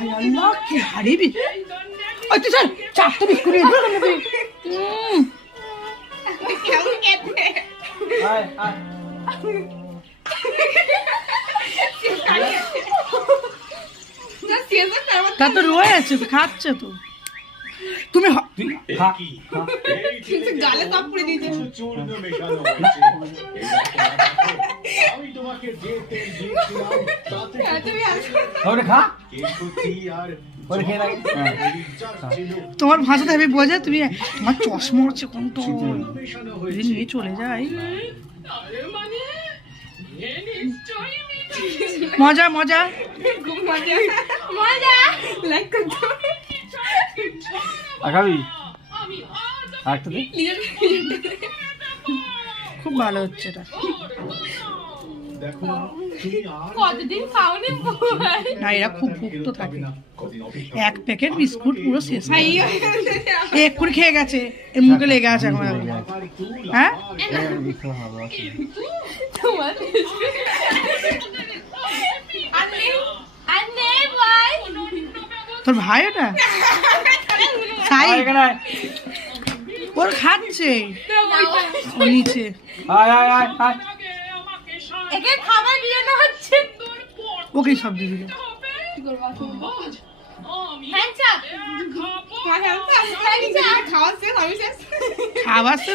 হায় আল্লাহ কি হারিবি ওই তুই চল চারটে বিস্কুট এনে দে কেমন খেতে আয় আয় না সিয়াজা খাবার তা তো রয়েছে খাচ্ছে তো তুমি তুই খা খা। কিন্তু গালে তাপ পড়ে দিয়েছে চূর্ণ মেশানো হয়েছে আমি তোমাকে যে তেল দিয়েছিলাম তাতে তুমি আসো তাহলে খা কিন্তু কি আর ওরে খেয়ে লাগে ছিল তোমার ভাষাতে আমি বোঝা তুমি আমার চশমা হচ্ছে কোনটা মেশানো যদি হয়েছে নিয়ে চলে যাই মজা মজা খুব মজা মজা লাইক করতে আগাবি আরেকটা দে খুব ভালো হচ্ছে এটা দেখো তুমি আর কতদিন খাওনি ভাই না এরা খুব ভুক্ত থাকে কদিন অপেক্ষা এক প্যাকেট বিস্কুট পুরো শেষ ভাই এক্ষুনি খেয়ে গেছে এর মুখে লেগে আছে এখন আবার তুল হ্যাঁ দিতে হবে তোমার আন্নে আন্নে ভাই তোর ভাই ওটা সাই আয় এখানে আয় ওর খাচ্ছে ও নিচে আয় আয় আয় আয় একে খাবার দিয়ে না হচ্ছে ওকে সব দিয়ে দিল কি করব হ্যান্ডস আপ হ্যান্ডস আপ খাওয়া শেষ আমি শেষ খাবার তো